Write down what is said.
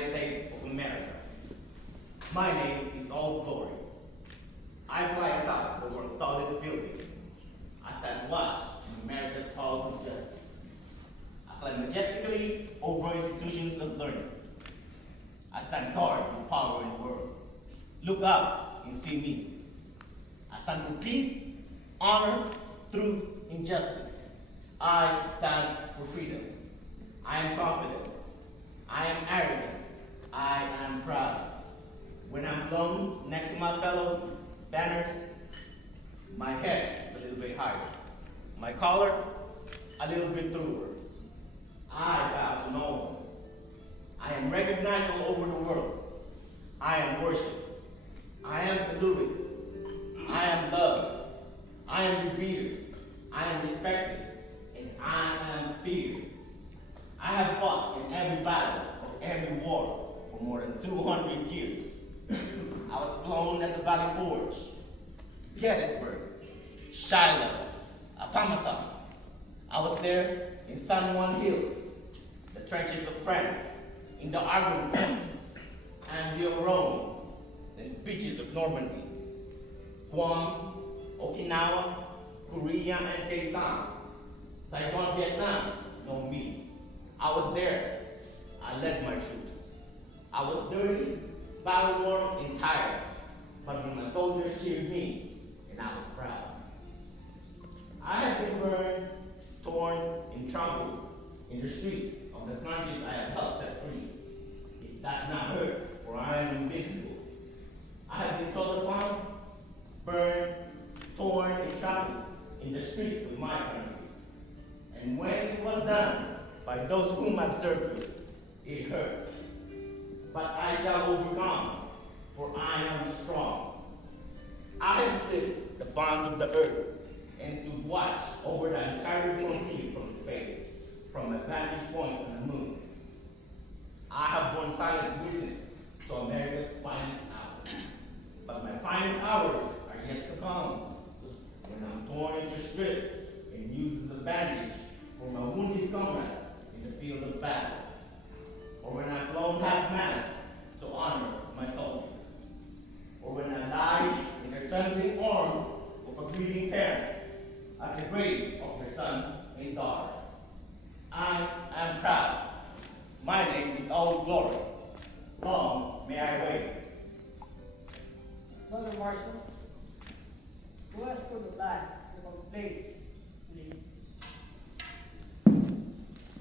United States of America. My name is Old Glory. I fly atop the world's tallest building. I stand watch in America's halls of justice. I fly majestically over institutions of learning. I stand guard with power in the world. Look up and see me. I stand for peace, honor, truth, and justice. I stand for freedom. I am confident. I am arrogant. I am proud. When I'm alone next to my fellow banners, my head is a little bit higher. My collar, a little bit througher. I bow to no one. I am recognized all over the world. I am worshipped. I am saluted. I am loved. I am revered. I am respected. And I am feared. I have fought in every battle of every war for more than 200 years. I was flown at the Valley Forge, Gettysburg, Shiloh, Appomattox. I was there in San Juan Hills, the trenches of France, in the Argonne Plains, Anzio, Rome, the beaches of Normandy, Guam, Okinawa, Korea, and Quezon, Saigon, Vietnam, know me. I was there. I led my troops. I was dirty, battle-worn, and tired, but when my soldiers cheered me, and I was proud. I have been burned, torn, and trampled in the streets of the countries I have helped set free. It does not hurt, for I am invincible. I have been sold upon, burned, torn, and trampled in the streets of my country. And when it was done by those whom I served, it hurts. But I shall overcome, for I am strong. I have slipped the bonds of the earth and stood watch over the entire frontier from space, from a vantage point on the moon. I have borne silent witness to America's finest hour. But my finest hours are yet to come, when I'm torn into strips and used as a bandage for my wounded comrade in the field of battle, or when I'm flown half-mast to honor my soldier, or when I lie in the trembling arms of a grieving parents at the grave of their sons and daughters. I am proud. My name is Old Glory. Long may I wait. Brother Marshall, who has put the life of a place